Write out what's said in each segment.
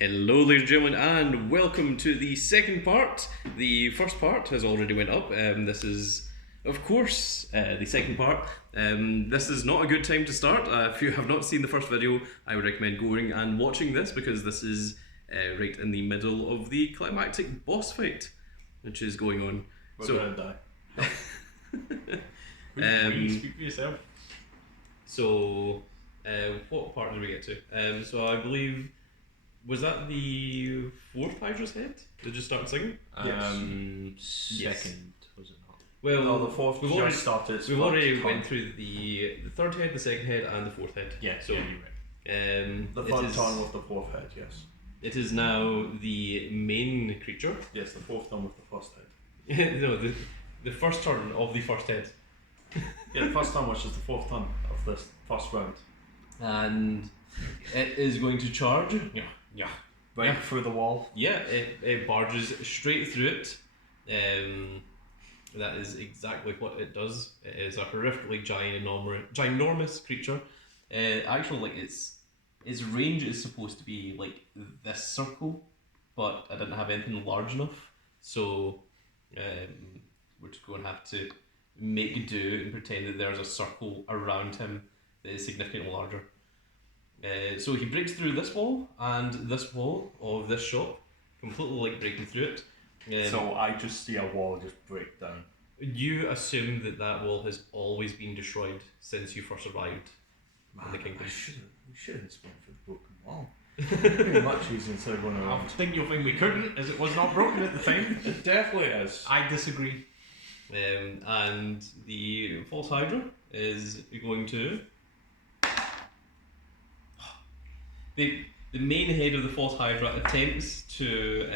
Hello, ladies and gentlemen, and welcome to the second part. The first part has already went up. This is, of course, the second part. This is not a good time to start. If you have not seen the first video, I would recommend going and watching this because this is right in the middle of the climactic boss fight, which is going on. We're gonna die. Speak for yourself. So, what part did we get to? So I believe. Was that the fourth Hydra's head? Did it just start singing? Second, was it not? Well, No, the fourth we've just already, started. we've already went through the third head, the second head, and the fourth head. Yeah, so yeah, you're right. The third turn with the fourth head, yes. It is now the main creature. Yes, the fourth turn with the first head. No, the first turn of the first head. Yeah, the first turn, which is the fourth turn of this first round. And it is going to charge. Yeah. Right through the wall. Yeah, it barges straight through it. That is exactly what it does. It is a horrifically ginormous creature. Actually, like its range is supposed to be like this circle, but I didn't have anything large enough, so we're just going to have to make do and pretend that there's a circle around him that is significantly larger. So he breaks through this wall and this wall of this shop, completely like breaking through it. So I just see a wall just break down. You assume that wall has always been destroyed since you first arrived in the kingdom. We should have just went for the broken wall. It'd be much easier instead of going I around. think you'll think we couldn't, as it was not broken at the time. It definitely is. I disagree. And the false Hydra is going to. The main head of the false Hydra attempts to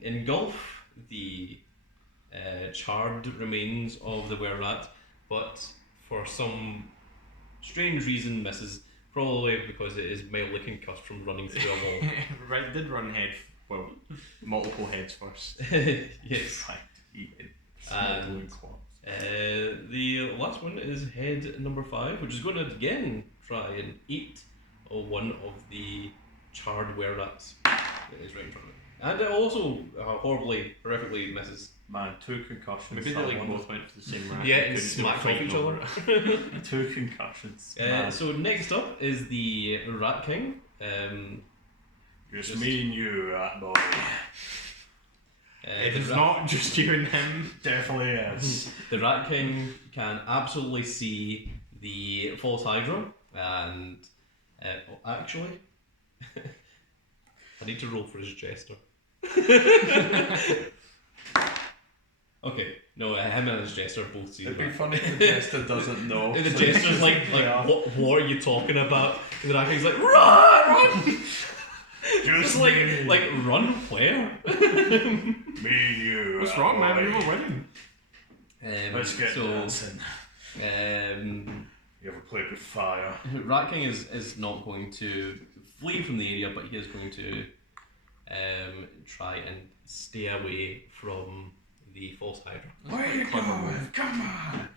engulf the charred remains of the were-rat, but for some strange reason misses. Probably because it is mildly concussed from running through a wall. Right, it did run multiple heads first. Yes. Right. Eat it. And the last one is head number 5, which is going to again try and eat one of the charred were-rats that is right in front of it. And it also horrifically misses. Man, 2 concussions. Maybe they both went for the same rat. Yeah, and smacked off each other. 2 concussions. So next up is the Rat King. Just me and you, rat boy. If it's not just you and him, Definitely is. The Rat King can absolutely see the false Hydra, and actually, I need to roll for his jester. Okay, no, him and his jester both see. It'd be funny if the jester doesn't know. And the jester's like yeah. what are you talking about? And the Rat King's like, run! Just like run where? Me and you. what's wrong, man? We were winning. Let's get dancing. You ever played with fire? Rat King is not going to flee from the area, but he is going to try and stay away from the false Hydra. Where are you going? Come on!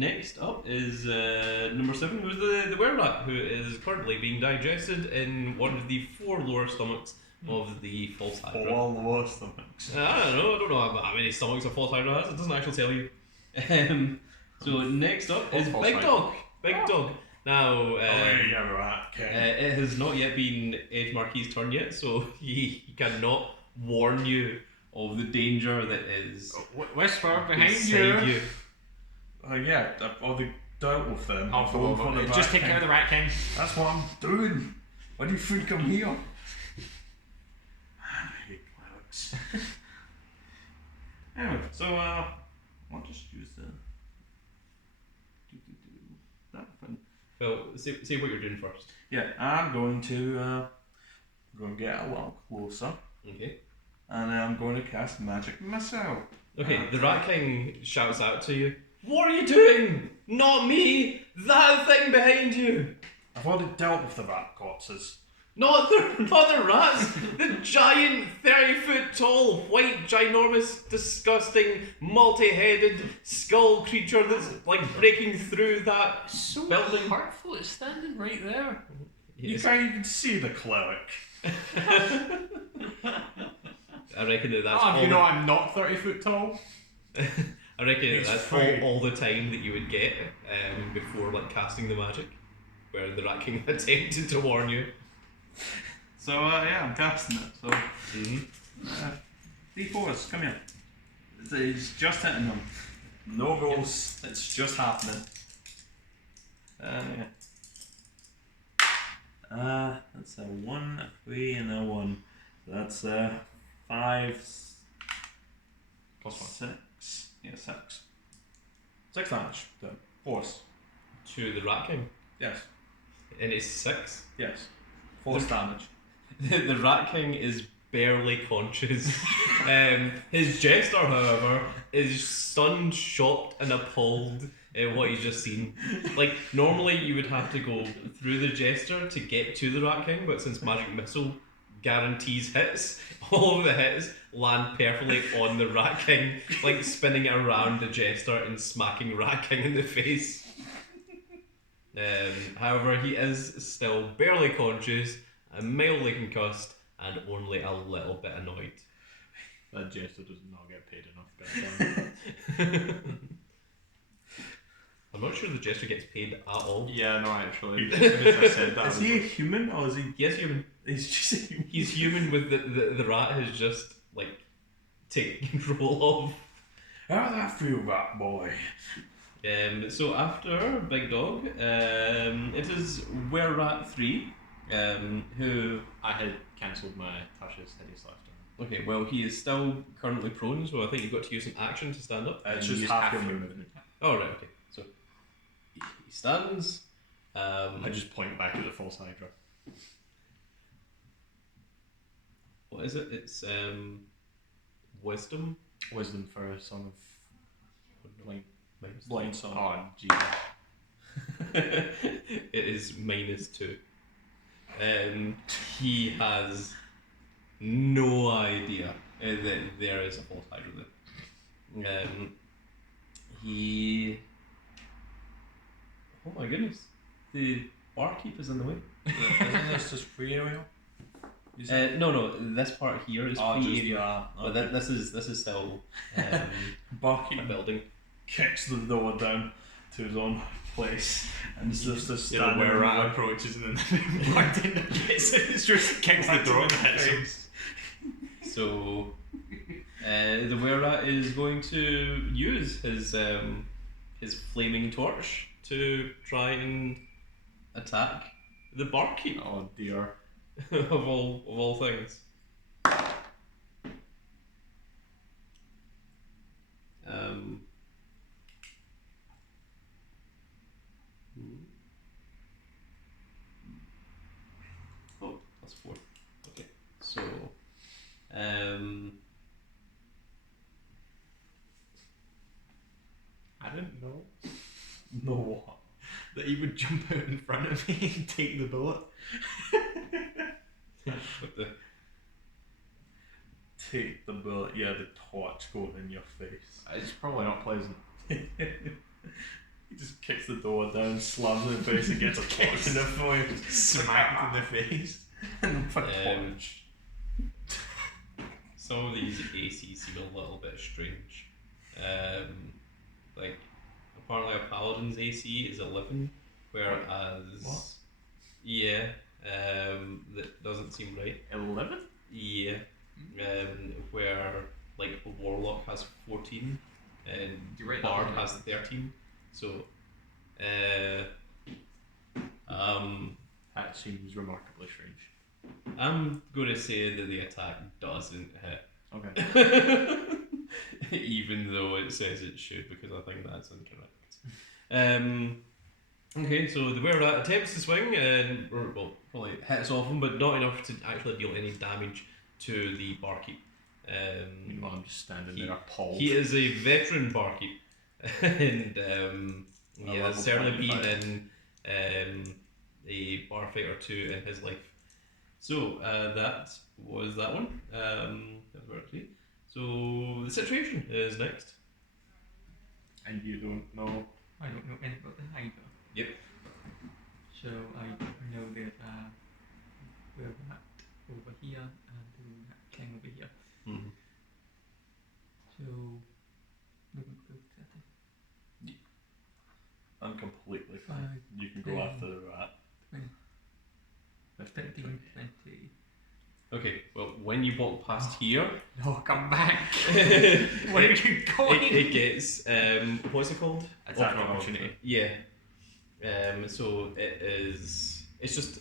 Next up is number 7, who is the were-rat, who is currently being digested in one of the 4 lower stomachs of the false Hydra. 4 lower stomachs. I don't know how many stomachs a false Hydra has. It doesn't actually tell you. So next up is Big Dog. Big Dog. Now, Rat King. it has not yet been Ed Marquis' turn yet, so he cannot warn you of the danger that is Whisper behind beside you. Yeah, I've already dealt with them. Just take care of the Rat King. That's what I'm doing. Why do you think I'm here? Man, I hate clerics. Anyway, so I'll just use that thing. Well, say what you're doing first. Yeah, I'm going to get a little closer, Okay. and I'm going to cast Magic Missile. Okay, the Rat King shouts out to you, "What are you doing? Not me! That thing behind you! I've already dealt with the rat corpses. Not the rats! The giant 30-foot tall, white, ginormous, disgusting, multi-headed skull creature that's like breaking through that building." Hurtful, it's standing right there. You can't even see the cleric. I reckon that's Oh, all. you know I'm not 30 foot tall. I reckon It's that's free. all the time that you would get before like casting the magic, where the Rat King attempted to warn you. So yeah, I'm casting it. So Mm-hmm. D4s, come here. It's just hitting them. No rolls. It's just happening. Yeah. That's a 1, a 3, and a 1. That's 5, Plus 6. Yeah, 6. 6 damage. The horse. To the Rat King, Yes. and it's 6. Yes. Force damage. The Rat King is barely conscious. His jester, however, is stunned, shocked, and appalled at what he's just seen. Like, normally you would have to go through the jester to get to the Rat King, but since Magic Missile guarantees hits, all of the hits land perfectly on the Rat King, like spinning it around the jester and smacking Rat King in the face. However, he is still barely conscious, mildly concussed, and only a little bit annoyed. That jester does not get paid enough. I'm not sure the jester gets paid at all. Yeah, no, actually. As soon as I said that, Is he a human or is he? He is human. He's just a human. He's human with the rat has just like taken control of. How does that feel, rat boy? So after Big Dog, it is Were Rat 3, who. I had cancelled my Tasha's hideous laughter. Okay, well, he is still currently prone, so I think you've got to use an action to stand up. It's And just use half your your movement. Oh, right, okay. So he stands. I just point back at the false Hydra. What is it? It's wisdom. Wisdom for a song of Blind song. Oh, Jesus. It is -2. He has no idea that there is a false hydra there. He. Oh my goodness. The barkeep is in the way. Isn't this just free area? No, this part here is free area. But okay. this is still a Barkeep building. kicks the door down to his own place and it's just a You know, standing where in the Rat way. approaches and then the bartender gets it, just kicks the door and hits him. So the Were-Rat is going to use his flaming torch to try and attack the barkeep Oh dear. of all things. Oh, that's 4. Okay, so I didn't know No. that he would jump out in front of me and take the bullet. what the Take the bullet, yeah, the torch going in your face. It's probably not pleasant. He just kicks the door down, slams in the face and gets a torch in the face. Smacked in the face. And a Um, torch. some of these ACs seem a little bit strange. Like apparently a paladin's AC is 11, whereas What? yeah, that doesn't seem right. 11? Yeah, where like a warlock has 14 and You're right, that bard one. has 13. So, That seems remarkably strange. I'm going to say that the attack doesn't hit. Okay. Even though it says it should, because I think that's incorrect. Okay, so the Were-Rat attempts to swing and probably hits off him, but not enough to actually deal any damage to the barkeep. Meanwhile, I'm just standing he- there appalled. He is a veteran barkeep, and he A has level certainly 25. been in a bar fight or two in his life. So that was that one. That's where it is. So the situation is next. And you don't know. I don't know anything about the Hydra. Yep. So I know that Were-Rat will and the Rat King over here. Mhm. So, movement group 30. I'm completely fine. 5, You can go 10, after the rat. 15, 20. Okay, well, when you walk past here, No, come back. it, Where are you going? it gets, what's it called? Attack of opportunity. Yeah. So it's just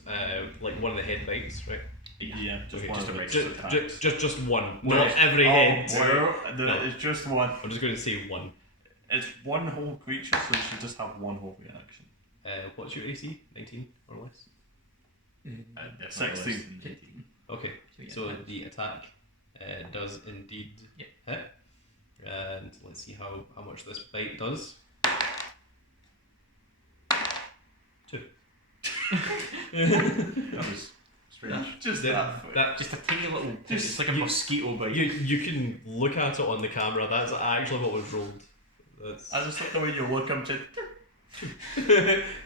like one of the head bites, right? Yeah, just Okay, one just of a the regular attacks. Just one, Well, not every head. No. It's just one. I'm just going to say one. It's one whole creature, so it should just have one whole reaction. What's your AC? 19 or less? Definitely 16. less than 18. Okay, yeah, so that's- the attack does indeed Yep. hit. And let's see how much this bite does. 2. That was strange. Just That- that. Just a tiny little. Just- It's like a you- mosquito bite. you can look at it on the camera. That's actually what was rolled. That's... I just like the way you look. I'm just.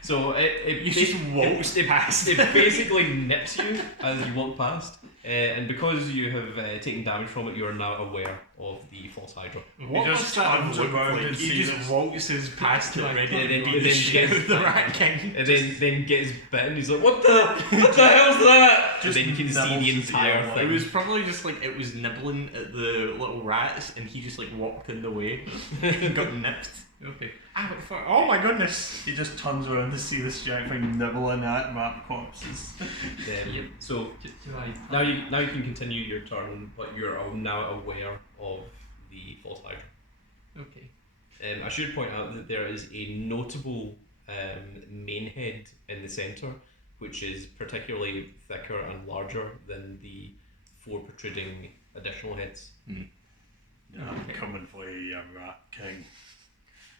So it You just waltzed past. It basically nips you as you walk past, and because you have taken damage from it, you are now aware of the false hydra. What just must that have turns looked around like? and He sees just us. waltzes past it ready And then- to beat and the then shit out of the gets- Rat King. And then gets bitten. He's like, "What the hell's that?" And Just then you can see nibbles the his entire ear. thing. It was probably just like it was nibbling at the little rats, and he just like walked in the way and got nipped. Okay. Ah, what the fuck? Oh my goodness! He just turns around to see this giant thing nibbling at rat corpses. So Do I now you can continue your turn, but you're now aware of the false hydra. Okay. I should point out that there is a notable main head in the centre, which is particularly thicker and larger than the 4 protruding additional heads. I'm coming for you, you rat king.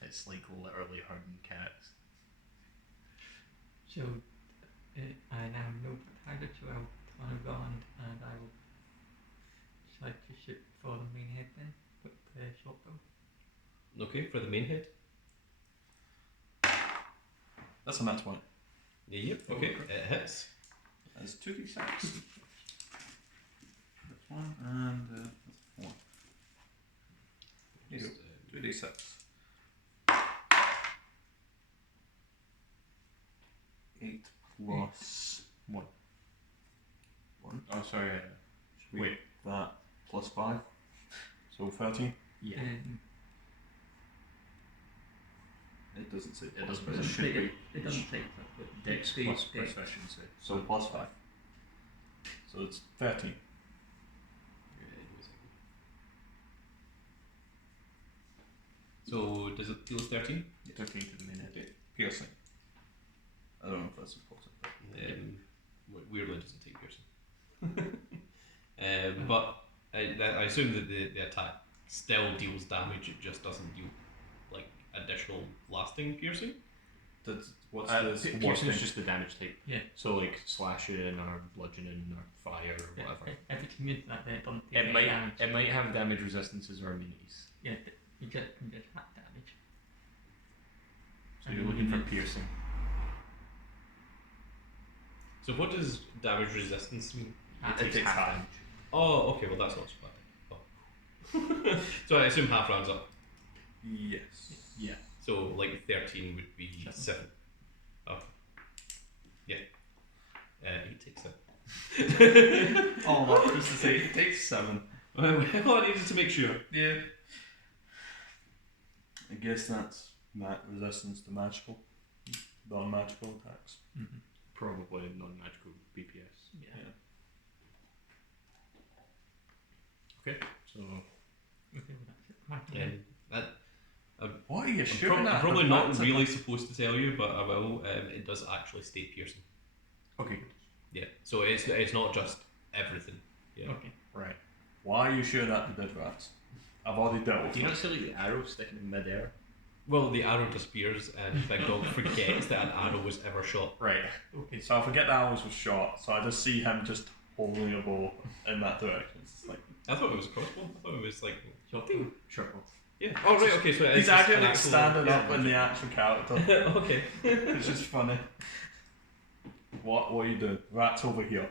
It's like literally herding cats. So, I now know the target, so I'll turn around and I will try to shoot for the main head then, with the short bow. Okay, for the main head. That's a match point. Yep. Okay, it hits. That's 2d6. That's one and that's one. Just, 2d6. Eight plus One. one. Oh, sorry. Should we Wait. that plus 5? So 13? Yeah. It doesn't say It plus, doesn't but say. it should be. It doesn't take that, but Dex the plus dex. proficiency. So plus 5. So it's 13. So does it deal 13? 13 to the minute. Okay. Piercing. I don't know if that's important. But Weirdly doesn't take piercing. But I assume that the attack still deals damage, it just doesn't deal like additional lasting piercing. What's Piercing is just the damage type. Yeah. So like slashing or bludgeoning or fire or whatever. If it's immune to that, then it doesn't take It any might damage. it might have damage resistances or immunities. Yeah, you can just half damage. So you're looking for piercing. So what does damage resistance mean? It takes half damage. Oh, okay, well that's not so bad. Oh. So I assume half rounds up. Yes. Yeah. So like 13 would be 7. Oh. Yeah. He takes 7. Oh, that was to say it takes 7. Well, I needed to make sure. Yeah. I guess that's resistance to magical, non-magical attacks. Mm-hmm. Probably non-magical BPS. Yeah. Okay. So Okay, well that's it. My Yeah. turn. What are you I'm, shooting I'm at? probably The not bats really supposed to tell you, but I will. It does actually state piercing. okay. Yeah. So it's not just everything. Yeah. Okay. Right. Why are you shooting at the dead rats? I've already dealt with Do you it. not see like the arrow sticking in midair? Well, the arrow disappears, and Big Dog forgets that an arrow was ever shot. Right. Okay. So I forget the arrows were shot, so I just see him just holding a bow in that direction. It's just like I thought it was a crossbow. I thought it was like. Short Ding. Sure. Yeah. Oh right. Okay. So he's it's just actually an like actual- standing up in the actual character. Okay. It's just funny. What are you doing? Rats over here.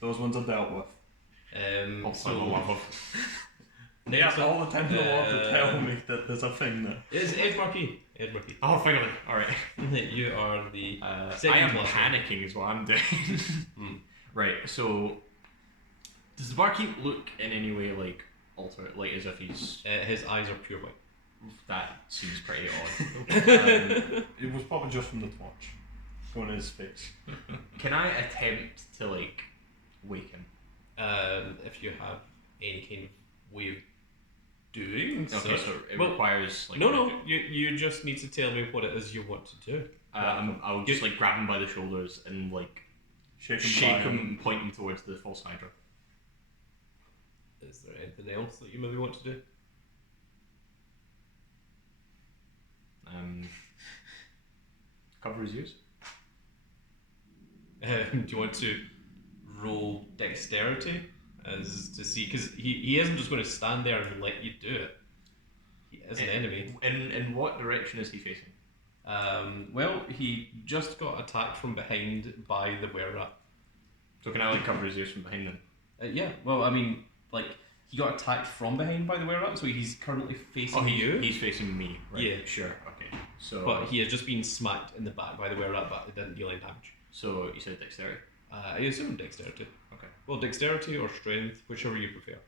Those ones are dealt with. Also, I love of. Next all up, the time the Lord to tell me that there's a thing there. it's Ed Marquis. Ed Marquis. Oh, finally. Alright. You are the I second am last one. panicking is what I'm doing. Hmm. Right, so does the barkeep look in any way like altered, like as if he's His eyes are pure white. that seems pretty odd. It was probably just from the torch going in his face. Can I attempt to like wake him? If you have any kind of way of doing Okay, such. so it Well, requires like no, you just need to tell me what it is you want to do. I'll just like grab him by the shoulders and like Shake shake him and point him towards the false hydra. Is there anything else that you maybe want to do? Cover his ears. Do you want to roll dexterity as to see? Because he isn't just going to stand there and let you do it. He is an enemy. In what direction is he facing? Well, he just got attacked from behind by the were-rat. So can I like cover his ears from behind them? Yeah, well, I mean, like, he got attacked from behind by the were-rat, so he's currently facing you. He's facing me. Right? Yeah. Sure. Okay. So. But he has just been smacked in the back by the were-rat, but it didn't deal any damage. So you said dexterity. I assume dexterity. Okay. Well, dexterity or strength, whichever you prefer.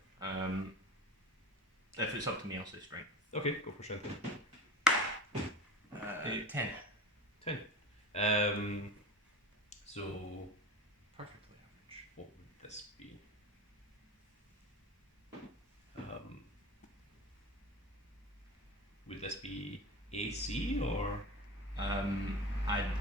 If it's up to me, I'll say strength. Okay, go for strength then. 10. 10. So, Perfectly average. what would this be? Would this be AC or?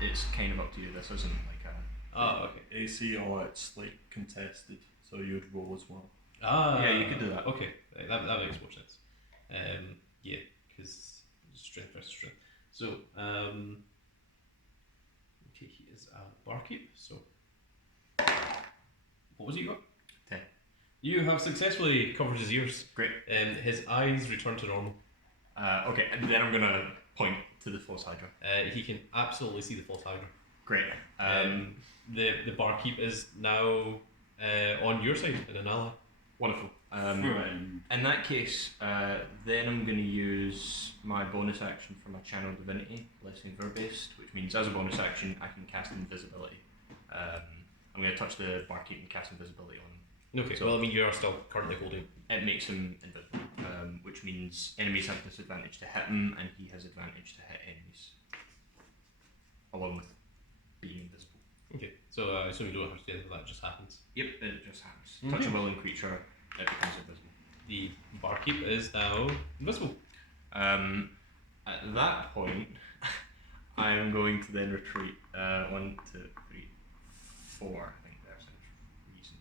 It's kind of up to you. This isn't like a. Oh, okay. AC or it's like contested, so you'd roll as well. Ah, Yeah, you could do that. Okay, that makes more sense. Yeah, because strength versus strength. So, okay, he is a barkeep. So, what was it you got? 10. You have successfully covered his ears. Great. His eyes return to normal. Okay, and then I'm gonna point to the false hydra. He can absolutely see the false hydra. Great. The barkeep is now on your side in an ally. Wonderful. Friend. In that case, then I'm going to use my bonus action for my channel divinity, blessing verb-based, which means as a bonus action I can cast invisibility. I'm going to touch the barkeep and cast invisibility on him. Okay, So- well, I mean, you are still currently holding. It makes him invisible, which means enemies have disadvantage to hit him, and he has advantage to hit enemies, along with being invisible. Okay, so I assume you don't have to do anything, that just happens. Yep, it just happens. Mhm. Touch a willing creature, it becomes invisible. The barkeep is now invisible. At that point, I am going to then retreat. 1, 2, 3, 4. I think there's a reason.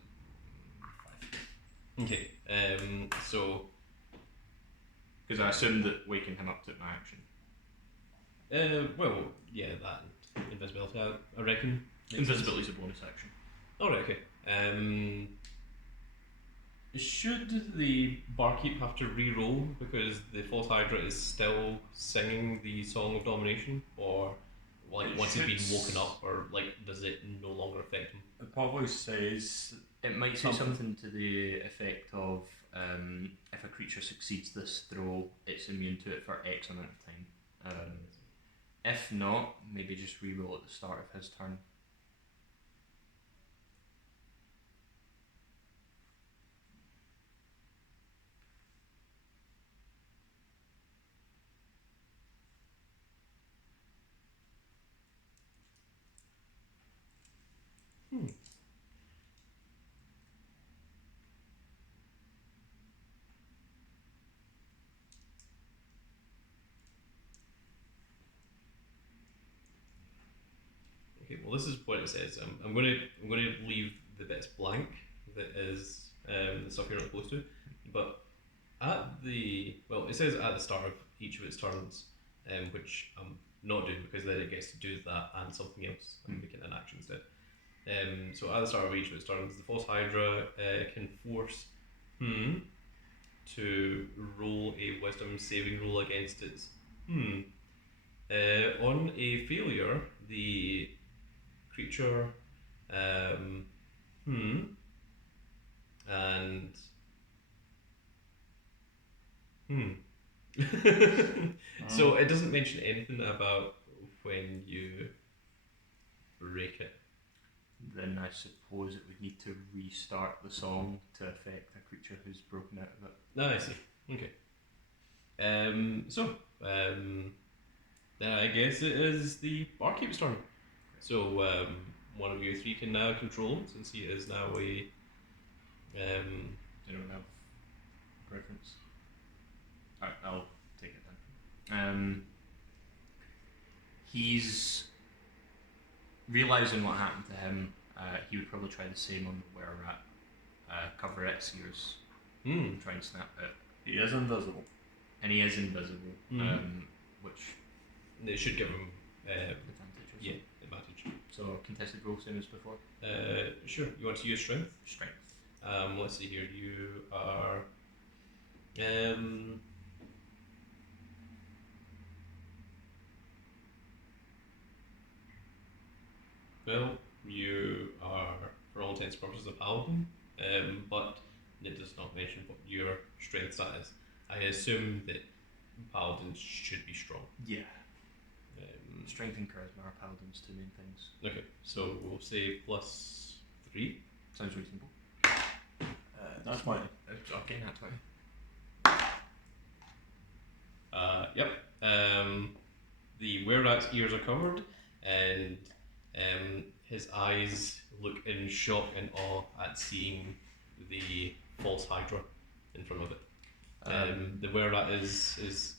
5. Okay, so. Because I assumed that waking him up took my action. Well, yeah, that and invisibility, I reckon. makes sense. Invisibility is a bonus action. Alright, okay. Should the barkeep have to re-roll because the false hydra is still singing the song of domination, or like It once he's been should woken up, or like does it no longer affect him? It probably says It might say Something. something to the effect of if a creature succeeds this throw, it's immune to it for X amount of time. If not, maybe just reroll at the start of his turn. Okay, well this is what it says. I'm going to leave the bits blank that is the stuff you're not supposed to, but it says at the start of each of its turns, which I'm not doing because then it gets to do that and something else and make it an action instead. So at the start of each of its turns, the false hydra can force to roll a wisdom saving roll against its on a failure, the creature and and so it doesn't mention anything about when you break it. Then I suppose it would need to restart the song to affect a creature who's broken out of it. No, I see. Okay. I guess it is the barkeep's turn. So one of you three can now control it, since he is now a. Anyone have preference? Alright, I'll take it then. He's realising what happened to him. He would probably try the same on the were-rat. Cover its ears and try and snap it. He is invisible. And he is invisible, which It should give him. advantage. Yeah, advantage. So contested roll same as before. Sure. You want to use strength? Strength. Let's see here. You are. Well, you are, for all intents and purposes, a paladin, but it does not mention what your strength stat is. I assume that paladins should be strong. Yeah. Strength and charisma are paladins, two main things. Okay, so we'll say +3. Sounds reasonable. That's fine. Okay, that's fine. Yep. The were-rat's ears are covered, and his eyes look in shock and awe at seeing the false hydra in front of it. The were-rat is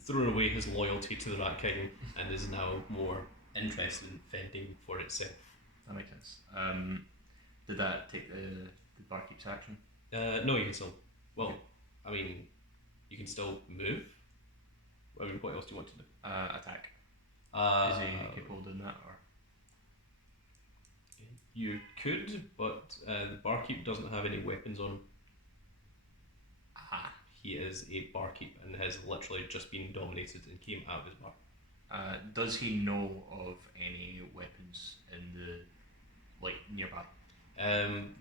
thrown away his loyalty to the Rat King and is now more interested in fending for itself. That makes sense. Did that take the barkeep's action? No, you can still. Well, I mean, you can still move. I mean, what else do you want to do? Attack. Is he capable of doing that, or? You could, but the barkeep doesn't have any weapons on him. Aha. He is a barkeep and has literally just been dominated and came out of his bar. Does he know of any weapons in the nearby?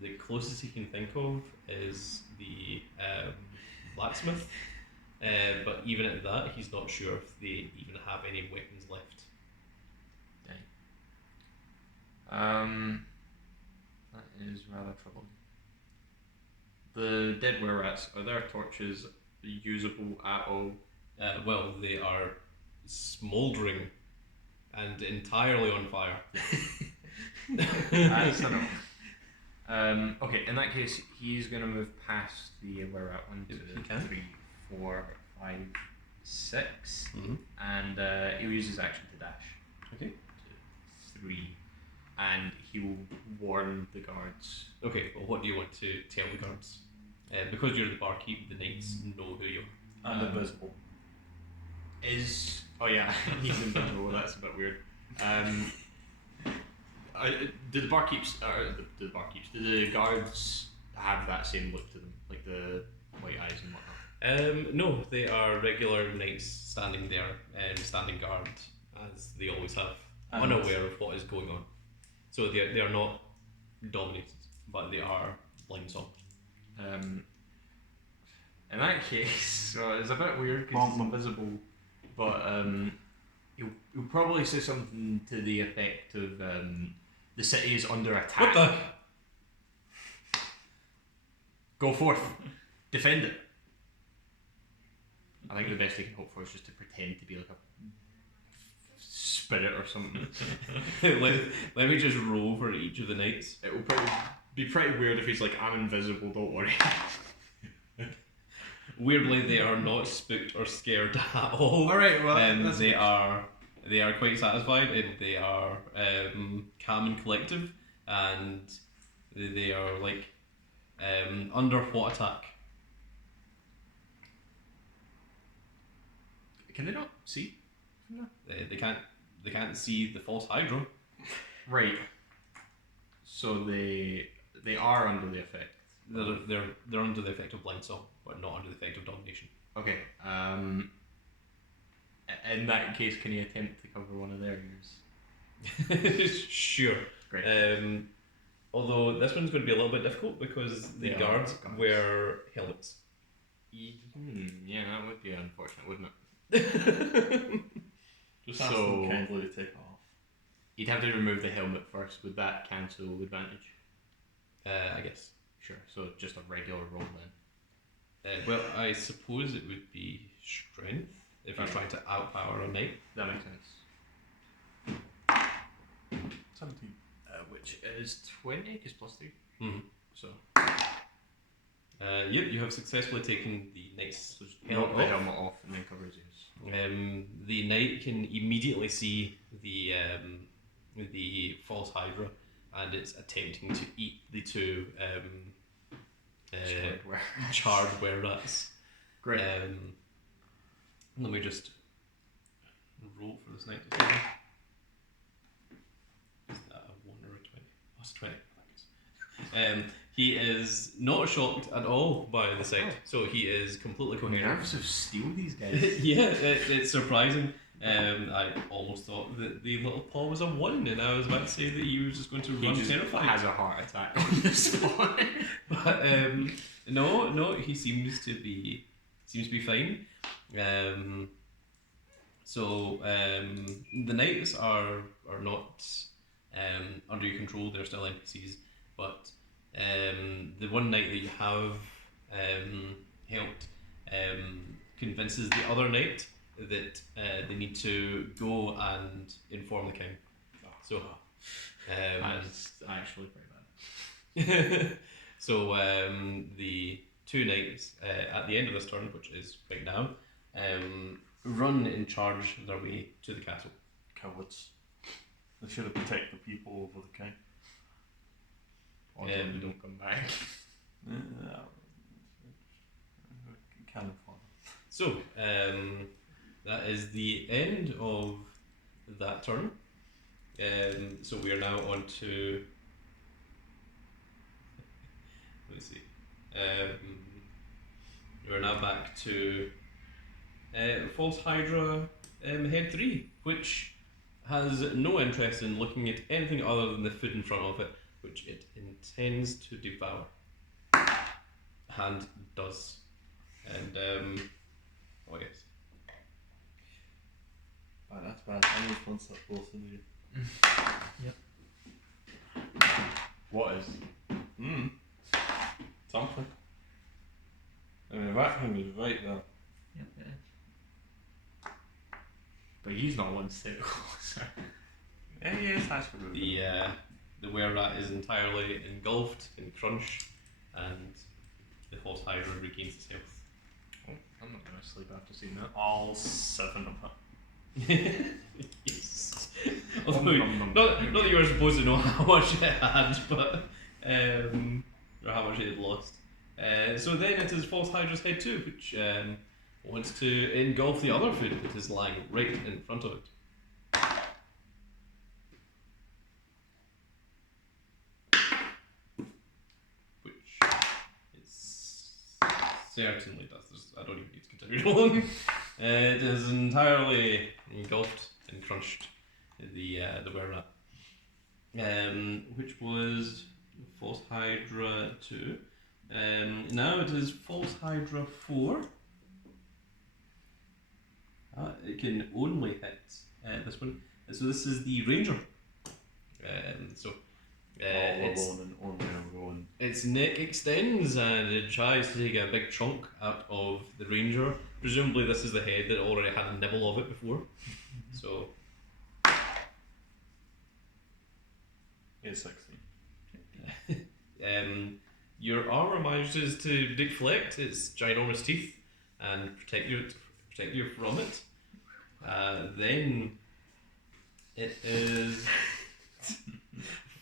The closest he can think of is the blacksmith, but even at that, he's not sure if they even have any weapons left. That is rather troubling. The dead were-rats, are their torches usable at all? Well, they are smouldering and entirely on fire. That's enough. Okay, in that case, he's going to move past the were-rat 1, If 2, he can. 3, 4, 5, 6, Mm-hmm. and he'll use his action to dash. Okay. 2, 3, and he will warn the guards. Okay, well, what do you want to tell the guards? Because you're the barkeep, the knights know who you are. And invisible. Oh yeah, he's invisible. That's a bit weird. Do the barkeeps? Do the guards have that same look to them, like the white eyes and whatnot? No, they are regular knights standing there, standing guard, as they always have, And- unaware of what is going on. So they are not dominated, but they are blindsold. In that case, so it's a bit weird because he's invisible, but he'll probably say something to the effect of the city is under attack. What the? Go forth, defend it. I think the best he can hope for is just to pretend to be like a spirit or something. let me just roll for each of the knights. It will probably be pretty weird if he's like, I'm invisible, don't worry. Weirdly, they are not spooked or scared at all. Alright, well, that's they are quite satisfied, and they are calm and collective, and they are like under what attack? Can they not see from there? They can't see the false hydra. Right. So they are under the effect. They're under the effect of blind song, but not under the effect of domination. Okay. In that case, can you attempt to cover one of their ears? Sure. Great. Although this one's going to be a little bit difficult because the Yeah, guards guards. wear helmets. Yeah, that would be unfortunate, wouldn't it? Just ask So- them kindly to take it off. You'd have to remove the helmet first. Would that cancel advantage? I guess. Sure. So just a regular roll then. Well, I suppose it would be strength if you're trying to outpower a knight. That makes sense. 17. Which is 20 because plus 3. Mhm. So Yep, you have successfully taken the knight's just helmet knock the off. helmet off and then cover his ears. The knight can immediately see the false hydra, and it's attempting to eat the two Squared where- charred were rats. Great. Let me just roll for this knight to see. Is that a 1 or a 20? Oh, it's a 20. He is not shocked at all by the sight, so he is completely coherent. Nerves of steel, these guys. Yeah, it's surprising. I almost thought that the little paw was a 1, and I was about to say that he was just going to He run just terrified. has a heart attack on the spot. But no, he seems to be fine. So the knights are not under your control. They're still NPCs, but the one knight that you have helped convinces the other knight that they need to go and inform the king. So That's actually pretty bad. so the two knights at the end of this turn, which is right now, run and charge their way to the castle. Cowards. They should have protected the people over the king. Or they don't come back. Cannon fodder. So that is the end of that turn. So we are now on to. Let's see. We are now back to False Hydra Head 3, which has no interest in looking at anything other than the food in front of it, which it intends to devour. And does. And, oh yes. Right, that's bad. I need one step closer to you. What is? Something. I mean, that thing was right there. Yep, it is. But he's not one step closer. Yeah, yes, that's what it was. The were rat is entirely engulfed in crunch, and the false hydra regains its health. Oh, I'm not gonna sleep after seeing that. All 7 of it. Yes. Although, not that you were supposed to know how much it had, but or how much it had lost. So then it is false hydra's head 2, which wants to engulf the other food that is lying right in front of it. Which it certainly does. I don't even need to continue rolling. It is entirely engulfed and crunched the were-rat. Which was False Hydra 2. Now it is False Hydra 4. It can only hit this one. So this is the Ranger. Its neck extends and it tries to take a big chunk out of the Ranger. Presumably this is the head that already had a nibble of it before. So It's 16. your armor manages to deflect its ginormous teeth and protect you from it. Then it is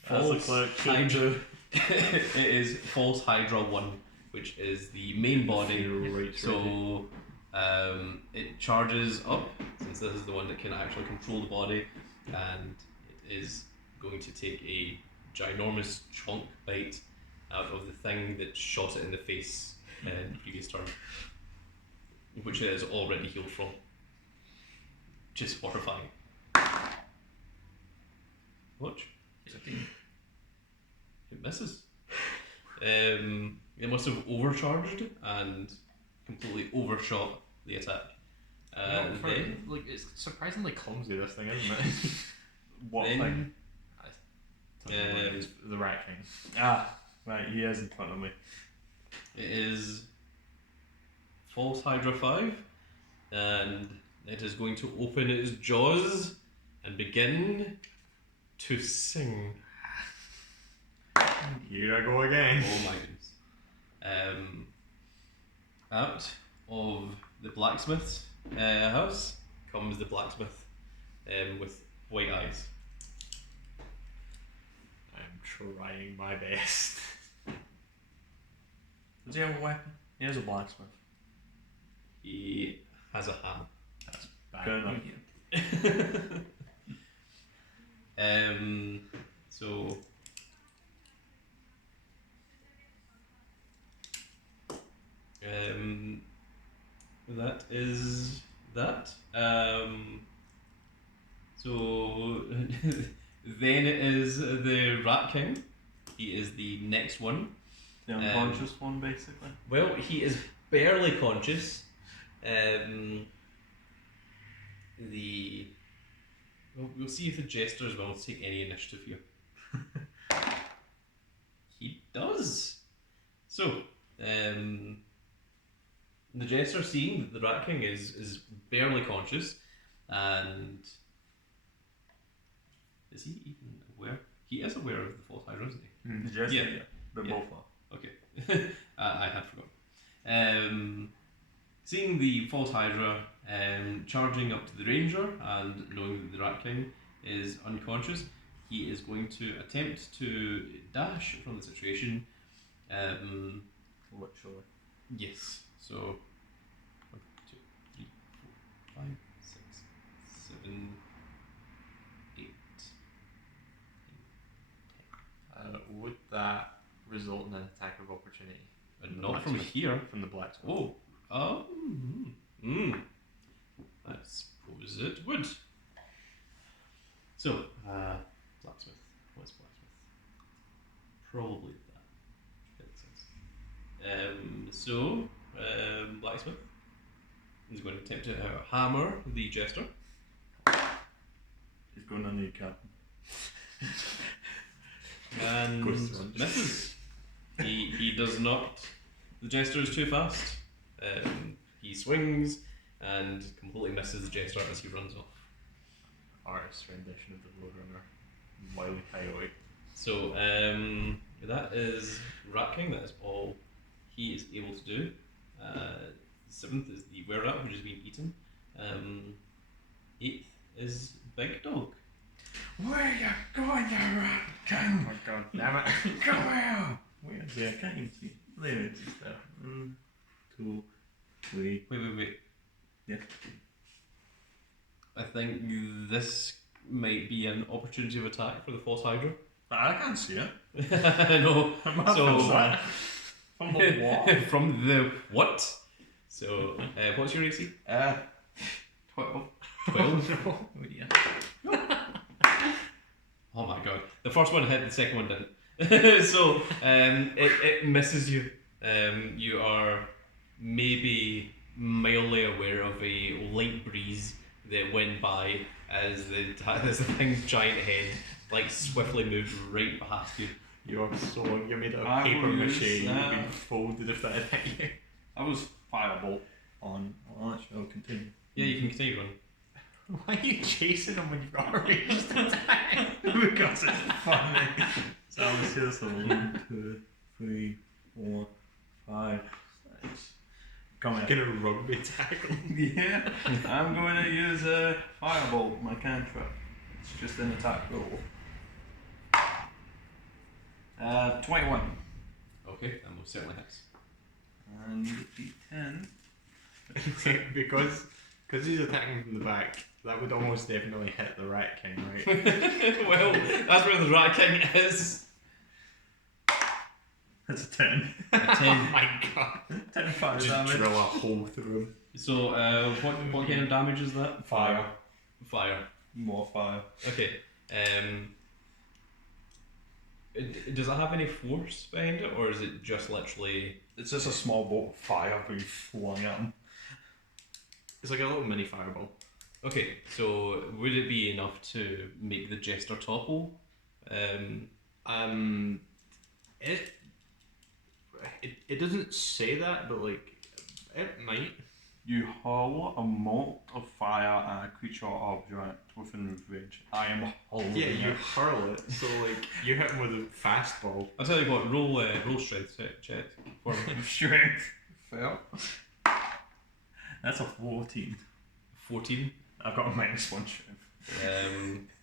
As the clerk should do. it is False Hydra 1, which is the main body. Right, So it charges up, since this is the one that can actually control the body, and it is going to take a ginormous chunk bite out of the thing that shot it in the face in the previous turn, which it is already healed from. Just horrifying. Watch. 15. It misses. It must have overcharged and completely overshot the attack. Then, like it's surprisingly clumsy. This thing, isn't it? What then thing? The rat king. Ah, right, he is in front of me. it is False Hydra 5, and it is going to open its jaws and begin to sing. Here I go again. Oh my goodness. Out of the blacksmith's house comes the blacksmith with white eyes. I'm trying my best. Does he have a weapon? He has a blacksmith. He has a ham. That's bad. Good enough. So that is that. So then it is the Rat King. He is the next one. The unconscious one, basically. Well, he is barely conscious. We'll see if the jester is willing to take any initiative here. He does. So, the jester, seeing that the Rat King is barely conscious, and is he even aware? He is aware of the False Hydra, isn't he? The jester, Yeah. They're Yeah. both are. Okay, I had forgotten. Seeing the False Hydra charging up to the ranger and knowing that the Rat King is unconscious, he is going to attempt to dash from the situation. Literally. Yes. So 1, 2, 3, 4, 5, 6, 7, 8. Would that result in an attack of opportunity? And not from here. From the blacksmith. Oh. I suppose it would. So, blacksmith. What's blacksmith? Probably that. Makes sense. Blacksmith is going to attempt to hammer the jester. He's going to need captain. And Goes to lunch. misses. He does not. The jester is too fast. He swings and completely misses the jester as he runs off. Artist's rendition of the Roadrunner. Wily Coyote. So that is Rat King. That is all he is able to do. 7th is the were rat, which has been eaten. 8th is Big Dog. Where you going, you rat Oh king? my god damn it. Come here! Where's the king? There it is there. 1, 2, 3. Wait. Yeah. I think this might be an opportunity of attack for the False Hydra. I can't see it. No. So From the what? from the what? So what's your AC? 12. 12. Oh yeah. Oh my god. The first one hit, the second one didn't. So it misses you. You are maybe mildly aware of a light breeze that went by as the thing's giant head like swiftly moved right past you. You are so you made a I paper will mache. use You've that. been folded if that had hit you. I was fireball on. I'll continue. Yeah, you can continue running. Why are you chasing him when you've got a ranged attack? Because it's funny. So I was just 1, 2, 3, 4, 5, 6. Come here. Gonna rugby tackle. Yeah, I'm going to use a fireball, my cantrip. It's just an attack roll. 21. Okay, that most certainly hits. And D10. because he's attacking from the back, that would almost definitely hit the Rat King, right? Well, that's where the Rat King is. That's a 10. A 10. Oh my god. 10 fire Just damage. drill a hole through him. So, what kind of damage is that? Fire. Fire. More fire. Okay. Does it have any force behind it, or is it just literally? It's just a small bolt of fire being flung at him. It's like a little mini fireball. Okay, so would it be enough to make the jester topple? It doesn't say that, but like it might. You hurl a bolt of fire at a creature or object within range. I am hurling Yeah, you it. hurl it. So like you hit him with a fastball. I'll tell you what. Roll strength check for me. Strength. Fail. That's a 14. 14. I've got a -1 strength.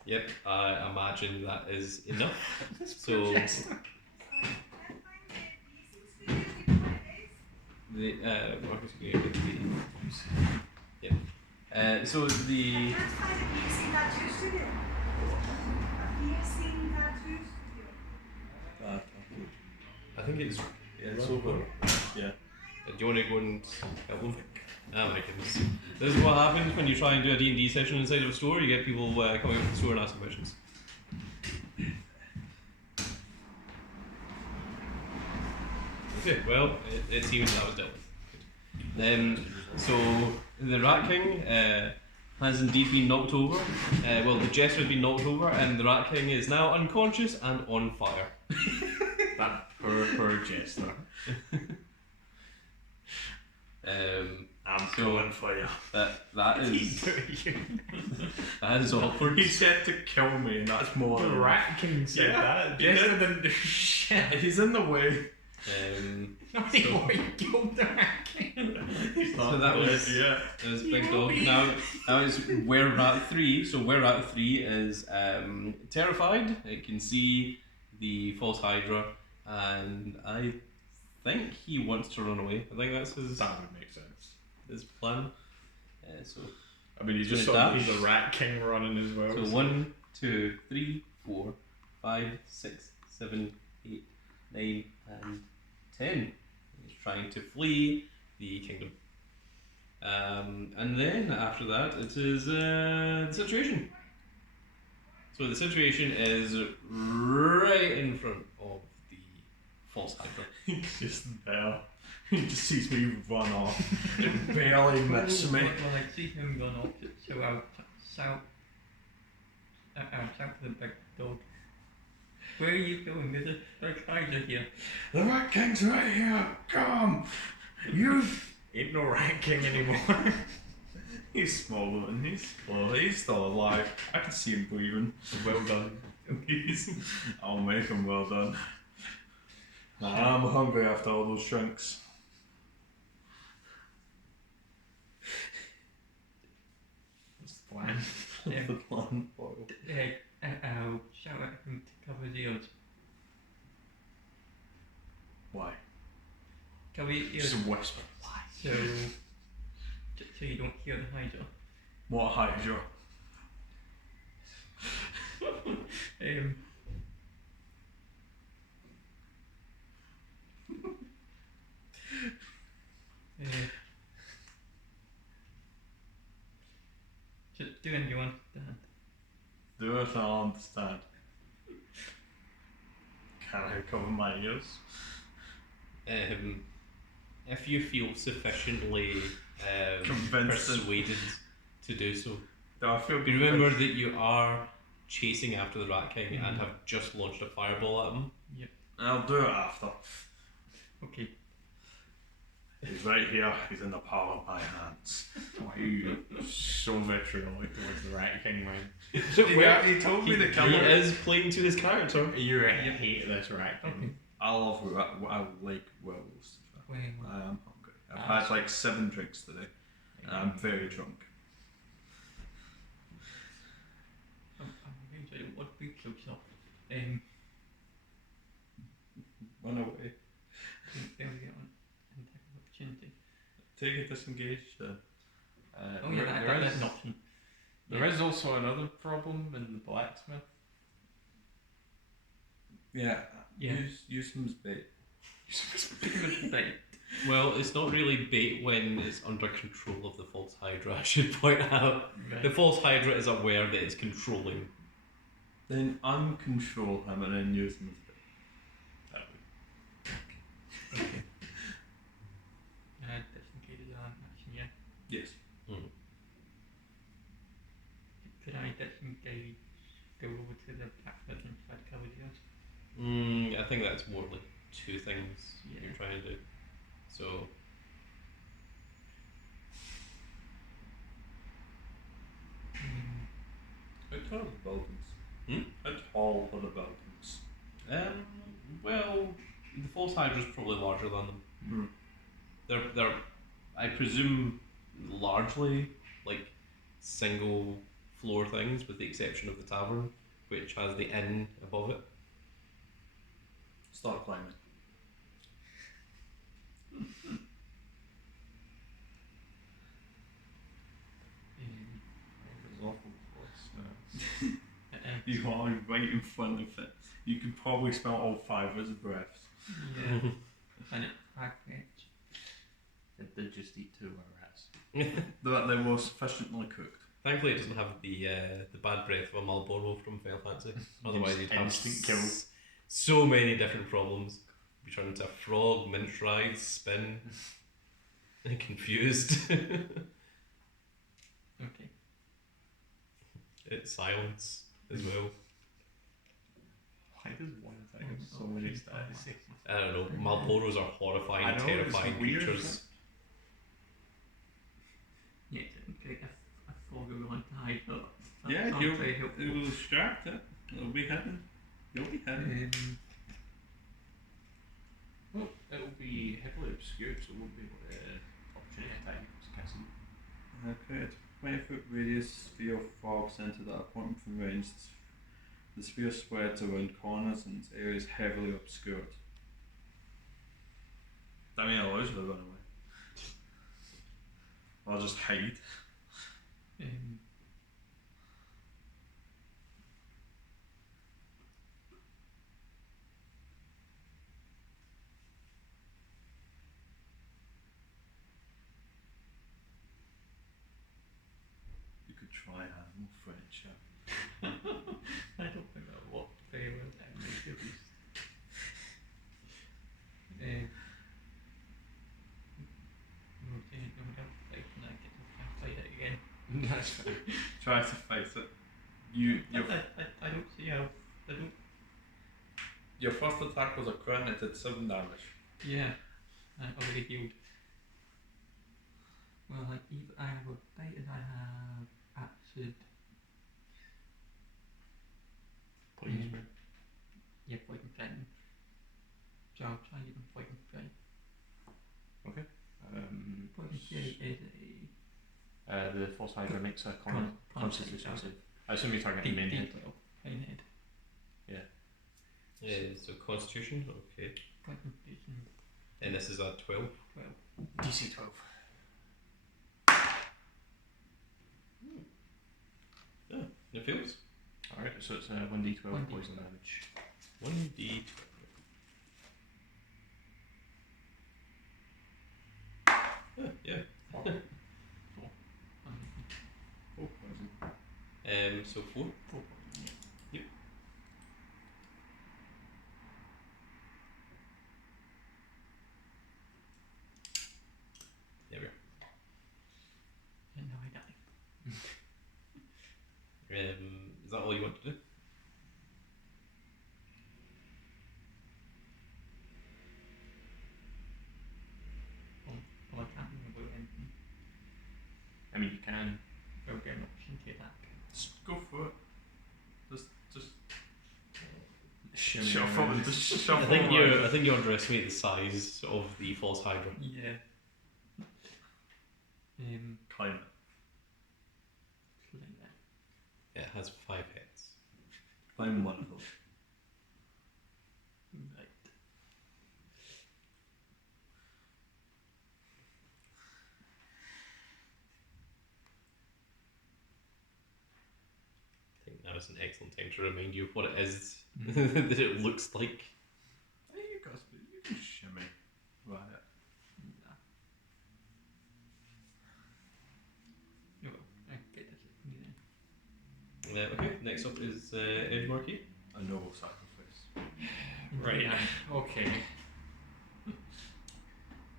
Yep, I imagine that is enough. So the Marcus, you can get the yep. So the I think it's it's over. Yeah. Do you want to go and help them? Oh my goodness. This is what happens when you try and do a D&D session inside of a store. You get people coming up to the store and asking questions. Okay, well, it seems that was dealt with. So, the Rat King has indeed been knocked over. Well, the Jester has been knocked over, and the Rat King is now unconscious and on fire. That poor jester. I'm going for you. That is that is awkward. He said to kill me, and that's more The than Rat King said that. Jester didn't do shit. He's in the way. Not anymore, you killed the Rat King. So that was Big Dog. Now is Were Rat 3. So Were Rat 3 is terrified. It can see the false Hydra, and I think he wants to run away. I think that's his That would make sense. his plan. So I mean, you So just it saw dash. the Rat King running as well. so 1, 2, 3, 4, 5, 6, 7, 8, 9, and 10. He's trying to flee the kingdom. And then after that, it is the situation. So the situation is right in front of the false Hydra. He's just there. He just sees me run off. It barely missed me. Well, I see him run off, so I'll shout to the big dog. Where are you going? There's a big Hydra here. The Rat King's right here. Come. You. Ain't no Rat King anymore. He's smaller and he's still alive. I can see him breathing. Well done. I'll make him well done. I'm hungry after all those drinks. What's the plan? Yeah. The plan for it. I'll shout at him to cover his ears. Why? Cover your ears Just a whisper. so you don't hear the Hydra. What Hydra? Just do anyone understand? Do it, I'll understand. Can I cover my ears? If you feel sufficiently Convinced. persuaded to do so. Do I feel But remember that you are chasing after the Rat King and have just launched a fireball at him. I'll do it after. Okay. He's right here. He's in the palm of my hands. Why are you so vitriolic towards the Rat King, man? He told me to He kill him. is playing to his character. You hate this Rat King. Okay. I like werewolves. Well, I am hungry. I've had like 7 drinks today, and I'm very drunk. I'm going to what be close up. Run away. There we go. And take an opportunity. Take a disengage then. Oh yeah, that's an option. There is also another problem in the blacksmith. Yeah. Yeah. Use him as bait. Bait. Well, it's not really bait when it's under control of the false Hydra, I should point out. The false Hydra is aware that it's controlling. Then uncontrol him and then use him as bait. it's more like two things Yeah. you're trying to do. So How tall are the buildings? Hmm? How tall are the buildings? well, the false Hydra's probably larger than them. Hmm. They're I presume largely like single floor things, with the exception of the tavern, which has the inn above it. Start climbing. It's awful close now. You are right in front of it. You could probably smell all 5 of its breaths. Yeah. And it fragments. It did just eat 2 of our rats. They were sufficiently cooked. Thankfully, it doesn't have the bad breath of a Marlboro from Fair Fancy. Otherwise, you'd have Instant kill. so many different problems. Be turned into a frog, mint fries, spin, and confused. Okay. It's silence as well. Why does one thing have so many stats? I don't know. Marlboros are horrifying, I know, terrifying it's weird. creatures. Yeah, it's like a foghorn tiger. Yeah, That's you'll, very it helpful. will distract it. It'll be hidden. You'll be hidden. Well, it'll be heavily obscured, so it won't be able to opportunity attack you because it can't see. Create a 20-foot radius sphere of fog centered at a point from range. The sphere spreads around corners and its area is heavily obscured. That mean allows you to run away. Or just hide. You could try animal friendship. I don't think that will work very well. Okay, no doubt. I can get to fight it again. That's fine. Try to fight it. You I don't see how. I don't. Your first attack was a crit and it did 7 damage. Yeah, I already healed. Well, like I have a bite and I have acid. Poison Mm. spray. Yeah, poison threaten. So I'll try and poison threaten. Poison threat is The false hydra makes a Con- constitution constitution. save. I assume you're targeting the main head. main head. So Constitution, okay. Constitution And this is a 12. 12. DC 12. It fails. Alright, so it's 1d12 1d12. poison damage. 1d12. Yeah. Four. Oh, poison. So 4. 4. Yeah. There we are. And now I die. Is that all you want to do? Well, I can't remember anything. I mean, you can. I'll get an option to attack. Just go for it. Just Shimmy shuffle around. and just shuffle. I think around. you underestimate the size of the false hydra. Yeah. Climb it. Like that. It has 5 heads. Climb one of those. Right. I think now is an excellent time to remind you of what it is that it looks like. Hey, you can shimmy. Right. Nah. Oh, well, I get this if needed. Okay, next up is Edge Marquee. A noble sacrifice. Right. Yeah. Okay.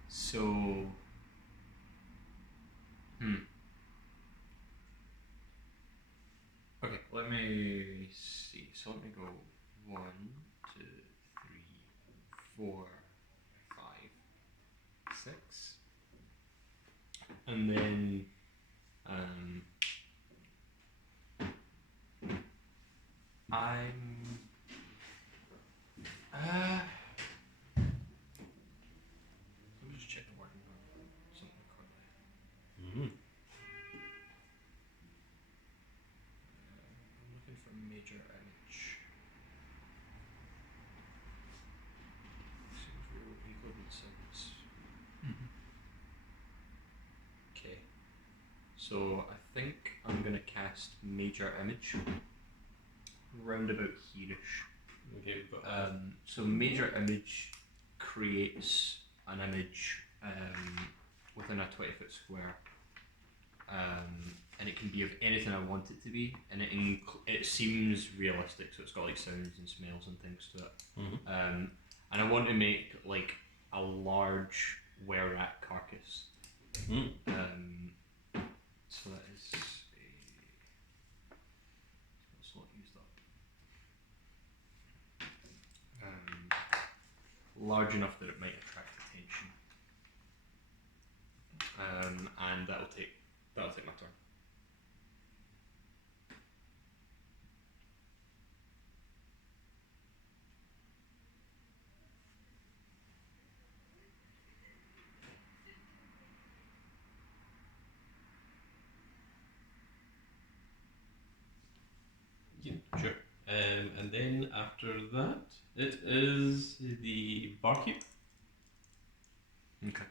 So. Okay, let me see. So let me go 1, 2, 3, 4, 5, 6. And then I'm let me just check the wording on something quickly. Mm-hmm. I'm looking for major image. See if we included symbols. Okay. So I think I'm gonna cast major image round about here-ish. Okay, we've got that. So major image creates an image within a 20-foot square, and it can be of anything I want it to be, and it seems realistic, so it's got like sounds and smells and things to it. Mm-hmm. And I want to make like a large were-rat carcass. Mm. So that is a slot used up. Large enough that it might attract attention. And that'll take my turn. Yeah, sure. And then after that, it is the barkeep. Okay.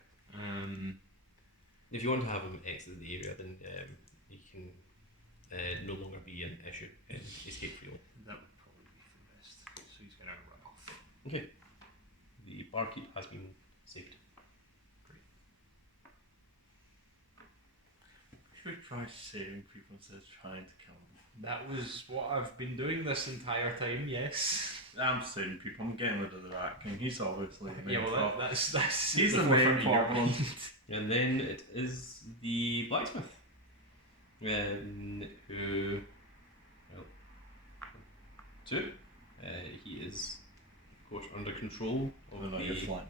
If you want to have him exit the area, then he can no longer be an issue in escape field. That would probably be for the best. So he's gonna run off. Okay. The barkeep has been saved. Should we try saving people instead of trying to kill them? That was what I've been doing this entire time. Yes. I'm saving people. I'm getting rid of the Rat King. He's obviously the main Yeah. Well, problem. that's He's the forefront main of your problem. mind. And then it is the blacksmith. Who, well, two. He is, of course, under control of Oh, no, you're flying.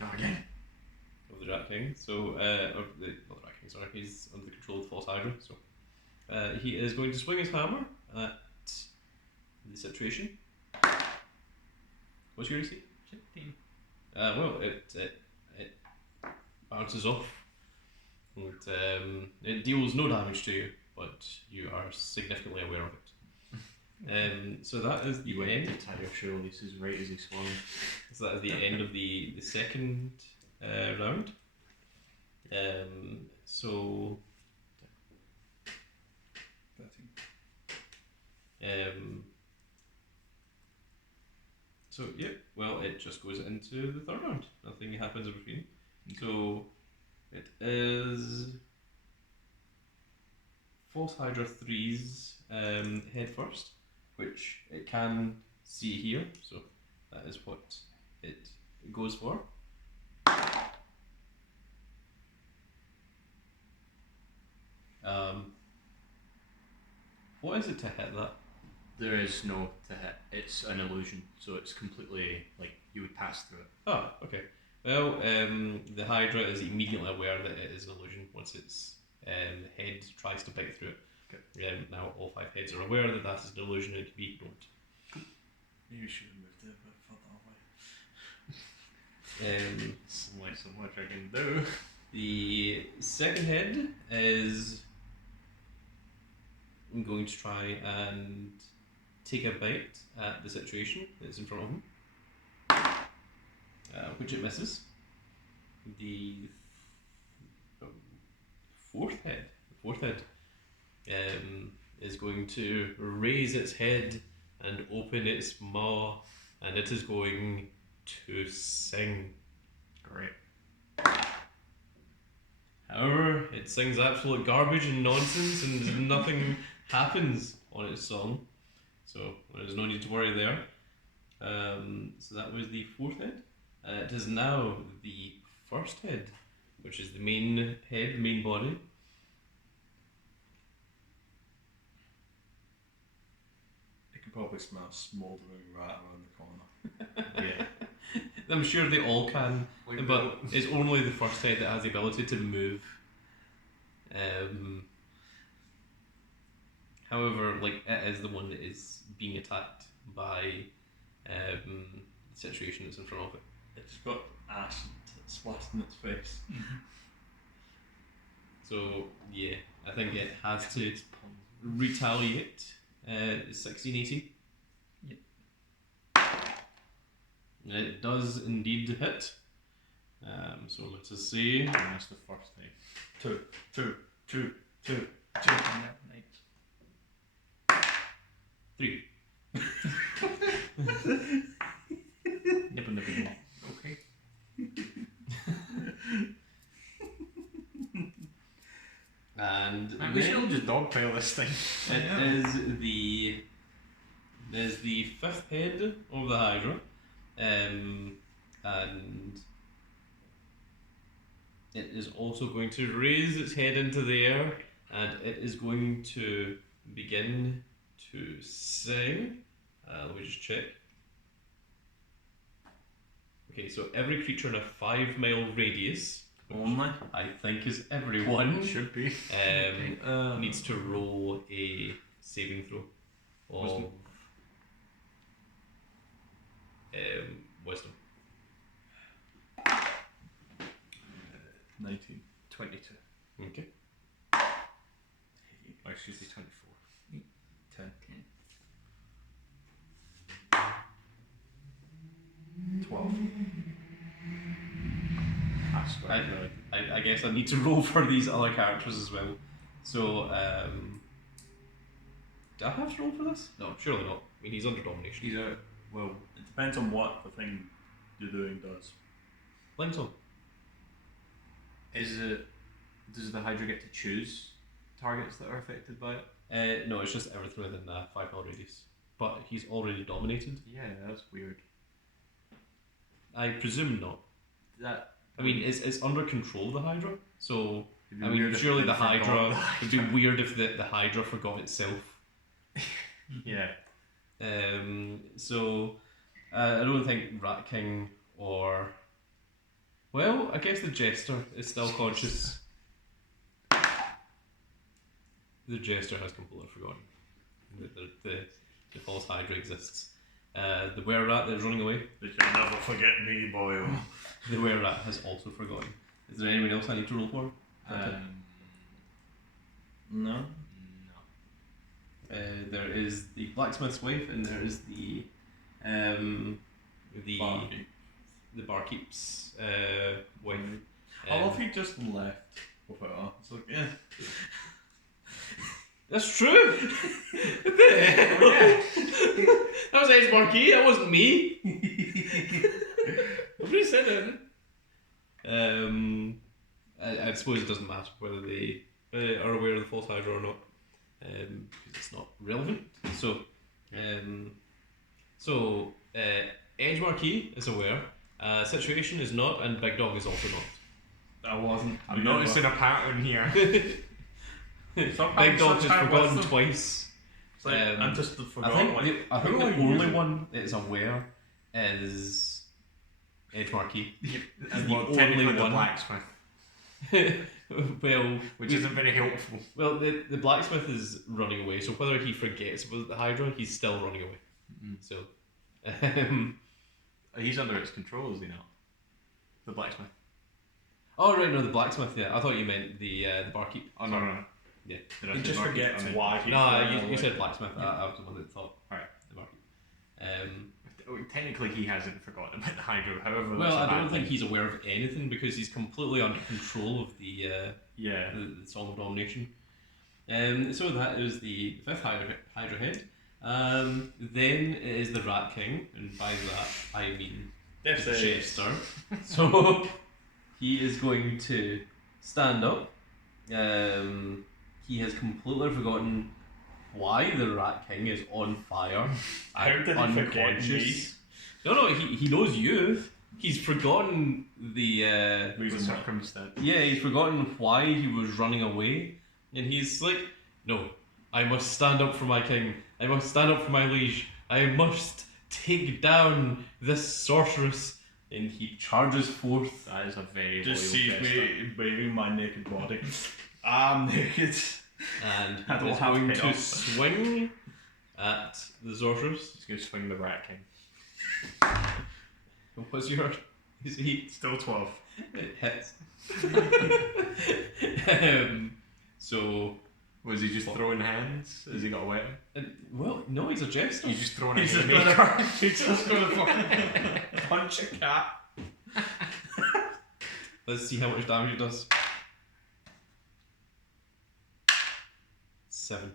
Not again. of the Rat King. So, or the not the Rat King. Sorry, he's under the control of the False Hydra. So, he is going to swing his hammer at the situation. What's your AC? 16. Well, it bounces off. It deals no damage to you, but you are significantly aware of it. So that is the You went end. to tie your shoelaces right as he swung. So that is the end of the second round. So 13. So yeah, well, it just goes into the third round. Nothing happens in between. So it is False Hydra 3's head first, which it can see here. So that is what it goes for. What is it to hit that? There is no to hit. It's an illusion, so it's completely like you would pass through it. Oh, okay. Well, the Hydra is immediately aware that it is an illusion once its head tries to bite through it. Okay. Now all 5 heads are aware that that is an illusion and it can be ignored. Maybe we should have moved it a bit further away. It's only so much I can do. The second head is going to try and take a bite at the situation that's in front of him, which it misses. The fourth head is going to raise its head and open its maw, and it is going to sing. Great. However, it sings absolute garbage and nonsense, and nothing happens on its song, so there's no need to worry there. So that was the fourth head. It is now the first head, which is the main head, main body. You can probably smell a smouldering rat around the corner. Yeah. I'm sure they all can, Like but it's only the first head that has the ability to move. However, like it is the one that is being attacked by the situation that's in front of it. It's got acid splashed in its face. So yeah, I think it has to retaliate. 1680. Yep. It does indeed hit. So let's just see. And that's the first thing. Two. And that night. 3. Nibble, nibble, nibble. Okay. And Man, we then should all just dogpile this thing. it is the fifth head of the Hydra, and it is also going to raise its head into the air, and it is going to begin to sing. Let me just check. Okay, so every creature in a 5-mile radius, Only? I think is everyone, Should be. needs to roll a saving throw of wisdom. 19. 22. Okay. Oh, excuse me, 24. 10. 12. I swear. I guess I need to roll for these other characters as well. So, do I have to roll for this? No, surely not. I mean, he's under domination. He's a. Well, It depends on what the thing you're doing does. Link's on. is it. Does the Hydra get to choose targets that are affected by it? No, it's just everything within a 5-mile radius. But he's already dominated. Yeah, that's weird. I presume not. That. I mean, it's under control of the Hydra, so It'd be I mean, weird if surely it the forgot Hydra. It'd be weird if the Hydra forgot itself. Yeah. So I don't think Rat King or well, I guess the Jester is still conscious. The Jester has completely forgotten that the false Hydra exists. The Were Rat that is running away. They shall never forget me, Boyle. The Were Rat has also forgotten. Is there anyone else I need to roll for? No. No. There is the blacksmith's wife, and there is the Barkeep. the barkeep's wife. I love he just left without her. It's like, yeah. That's true. What the hell? That was Edge Marquis. That wasn't me. Nobody said it. I suppose it doesn't matter whether they are aware of the false Hydra or not, because it's not relevant. So, Edge Marquis is aware. Situation is not, and Big Dog is also not. I wasn't. I'm noticing a pattern here. Big Dog has forgotten twice. It's like, I'm just the I forgotten think one. the only one that is aware is Edge Marquis. And the well, only technically the one. blacksmith, well, which isn't very helpful. well, the blacksmith is running away. So whether he forgets about the Hydra, he's still running away. Mm-hmm. So, He's under its control, is he not? The blacksmith. oh right, no, the blacksmith. Yeah, I thought you meant the barkeep. Oh no, no. Yeah. Did I He say just barkeep? forgets I meant- why he's No, running you away. said blacksmith. Yeah. I was the one that thought. Alright. The barkeep. Technically, he hasn't forgotten about the Hydra. However, Well, that's I a don't bad think thing. he's aware of anything because he's completely under control of the Yeah. the Song of Domination. So that is the fifth Hydra head. Then it is the Rat King, and by that I mean Yes, the it is. Chester. So he is going to stand up. He has completely forgotten why the Rat King is on fire. How did he forget me? No, he knows you. He's forgotten the The Reason why. circumstance. yeah, he's forgotten why he was running away, and he's like, no, I must stand up for my king. I must stand up for my liege. I must take down this sorceress, and he charges forth. That is a very Just loyal sees jester. me waving my naked body. I'm naked. And I don't he's have going to help. swing at the sorceress. He's going to swing the Rat King. What's your... Is he... Still 12. It hits. So... Was he just throwing hands? Has he got a weapon? Well, no, he's a jester. He's just throwing a He's just haymaker. gonna, he's just gonna fucking punch a cat. Let's see how much damage it does. 7.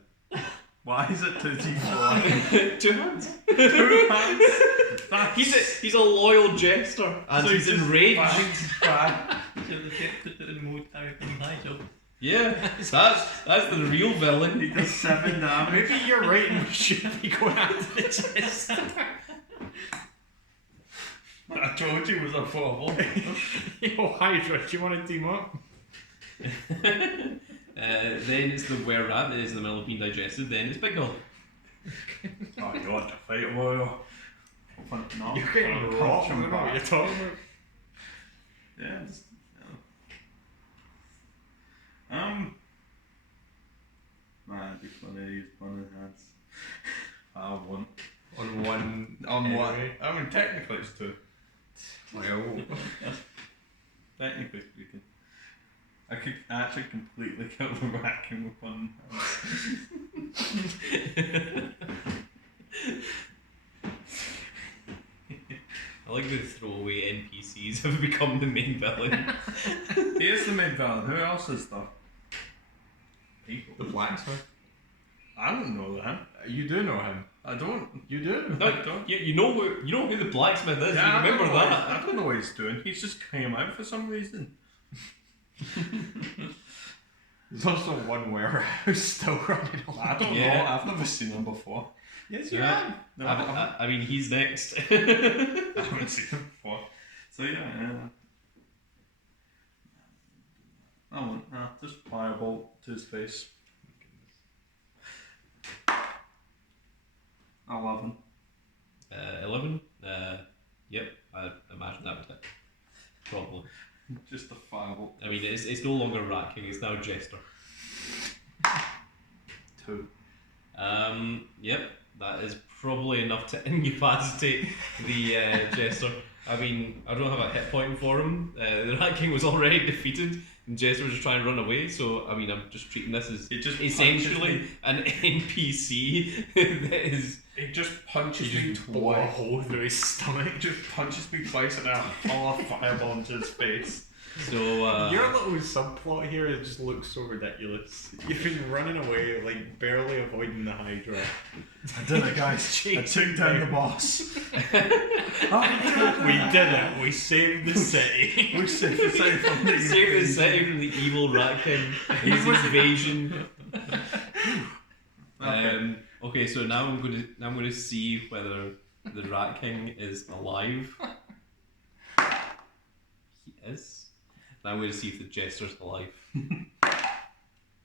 Why is it 2d4? 2 hands. 2 hands? He's a loyal jester, and So he's just enraged. bangs back. So the tip put it in more damage than high jump. Yeah, that's the real villain. He does 7 damage. Maybe you're right and we should be going after the jester. I told you it was a foible. Yo, Hydra, do you want to team up? Then it's the were-rat that is in the middle of being digested. Then it's Big Dog. Oh, you want to fight a warrior? No. You're getting I'll rocked. I punch him don't know what back. you're talking about. Yeah. Man, it'd be funny to use bunny hands. I won't. On one. On what? enemy. I mean, technically it's 2. Well, Technically speaking. I could actually completely kill the Rat King with one hand. I like the throwaway NPCs have become the main villain. He is the main villain. Who else is there? People. the blacksmith. I don't know him. You do know him. I don't. You do. No, you know who the blacksmith is. Yeah, you remember I don't know that? I don't know what he's doing. He's just came out for some reason. There's also one warehouse still running I along. don't Yeah. know. I've never seen him before. Yes, Yeah. No, I mean, he's next. I haven't seen him before. So yeah. I won't. Just fire a bolt to his face. 11. 11. Yep. I imagine that would hit. Probably. Just a firebolt. I mean, it's no longer Rat King. It's now Jester. 2. Yep. That is probably enough to incapacitate the Jester. I mean, I don't have a hit point for him. The Rat King was already defeated, and Jester was just trying to run away. So, I mean, I'm just treating this as It just essentially an NPC that is. He just punches You me just blow a twice. hole through his stomach. He just punches me twice and I fall a fireball into his face. So, Your little subplot here it just looks so ridiculous. You've been running away, like barely avoiding the Hydra. I did it, guys. I took down the boss. We did it. We saved the city. We saved the city from the save the invasion. city from the evil Rat King. His invasion. Okay, so now I'm going to see whether the Rat King is alive. He is. Now I'm going to see if the Jester's alive.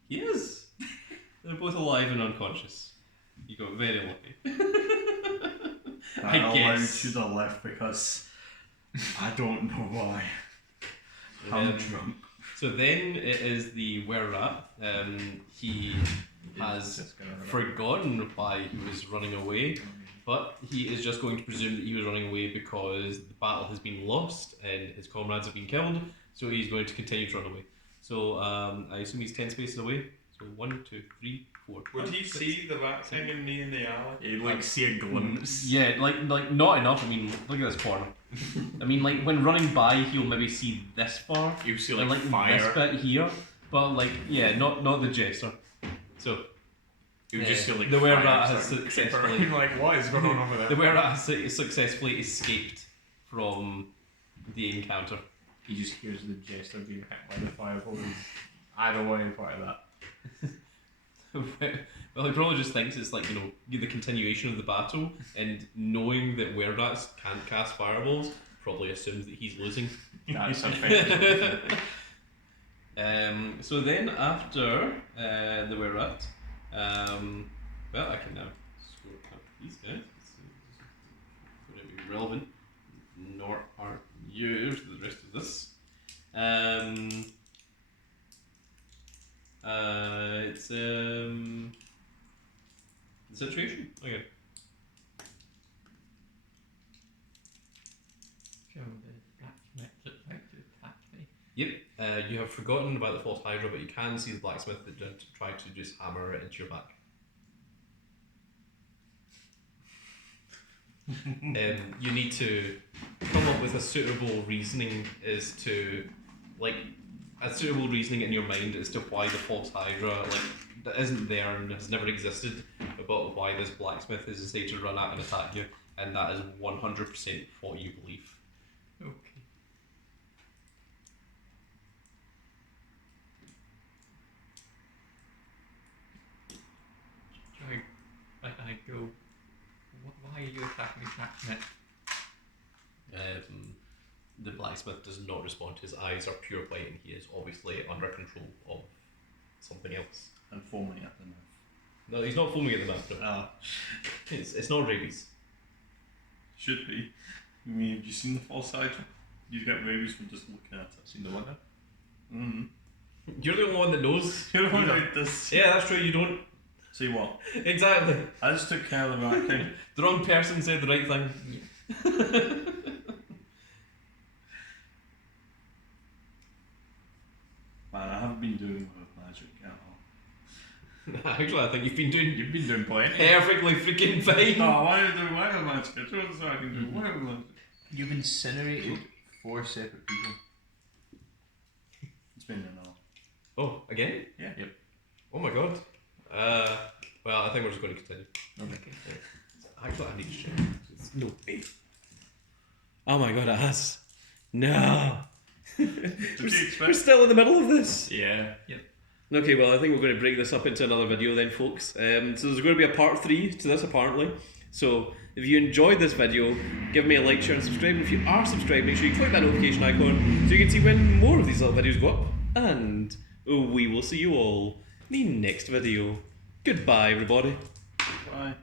He is. They're both alive and unconscious. You got very lucky. I allowed guess. you to left because I don't know why. I'm drunk. So then it is the were-rat. He has Just gonna run forgotten why he was running away, but he is just going to presume that he was running away because the battle has been lost and his comrades have been killed, so he's going to continue to run away. So I assume he's 10 spaces away. So 1, 2, 3, 4. Would he 5, 6. see the Rat King and me in the alley? You'd like see a glimpse. Yeah, like not enough. I mean, look at this corner. I mean, like when running by, he'll maybe see this far, You see and like, like fire. this bit here, but like yeah, not the Jester. So You just see like the fire were-rat has starting to creep successfully. around, like what is going on over there? The were-rat has successfully escaped from the encounter. He just hears the jester being hit by the fireball. I don't want any part of that. Well, he probably just thinks it's like, you know, the continuation of the battle, and knowing that were-rats can't cast fireballs, probably assumes that he's losing. That's a fair. So then after the were-rat, well, I can now sort out these guys. relevant, nor are you to the rest of this. It's the situation. Okay. So the blacksmith that's about to attack me. Yep. You have forgotten about the false hydra, but you can see the blacksmith that tried to just hammer it into your back. You need to come up with a suitable reasoning as to, like, a suitable reasoning in your mind as to why the false hydra, like, that isn't there and has never existed, about why this blacksmith has decided to run out and attack you, and that is 100% what you believe. Okay. I go, why are you attacking me, blacksmith? The blacksmith does not respond. His eyes are pure white and he is obviously under control of something else. And foaming at the mouth. No, he's not foaming at the mouth. No. Ah, It's not rabies. should be. I mean, have you seen the false hydra? You get rabies from just looking at it. Seen the one now? Mm-hmm. You're the only one that knows. You're the one that does. Yeah, that's true, you don't. See what? Exactly. I just took care of the right thing. The wrong person said the right thing. Man, I haven't been doing well with magic at all. Actually, I think you've been doing plenty. perfectly freaking fine. Oh, why are you doing well with magic? I told you I can do well with magic. You've incinerated 4 separate people. It's been an hour. Oh, again? Yeah. Yep. Oh my god. Well, I think we're just going to continue. Okay. Actually, I need to check. No way. Oh my god, it has. No. We're still in the middle of this. Yeah. Okay, well, I think we're going to break this up into another video then, folks. So there's going to be a part 3 to this, apparently. So if you enjoyed this video, give me a like, share, and subscribe. And if you are subscribed, make sure you click that notification icon so you can see when more of these little videos go up. And we will see you all in the next video. Goodbye, everybody. Bye.